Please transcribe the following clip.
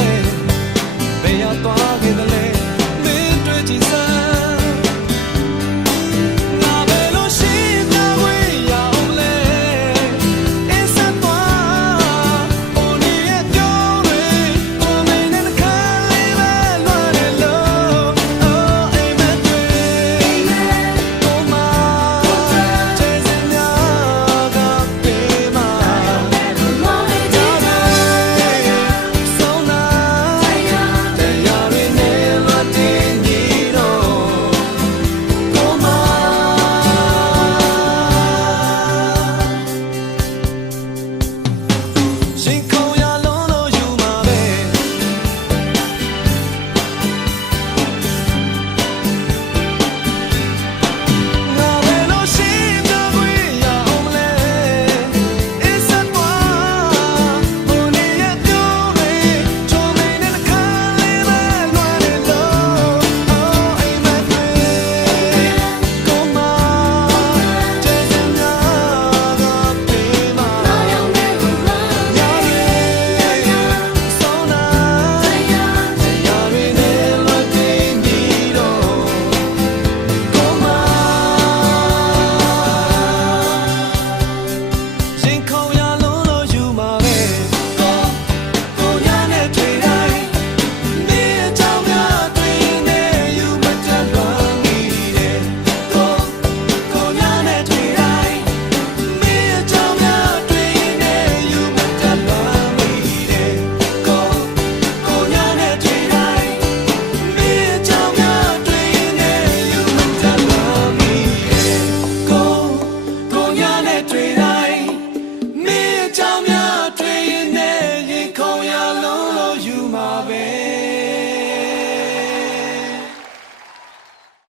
လဲဘယ်ရောက်သွား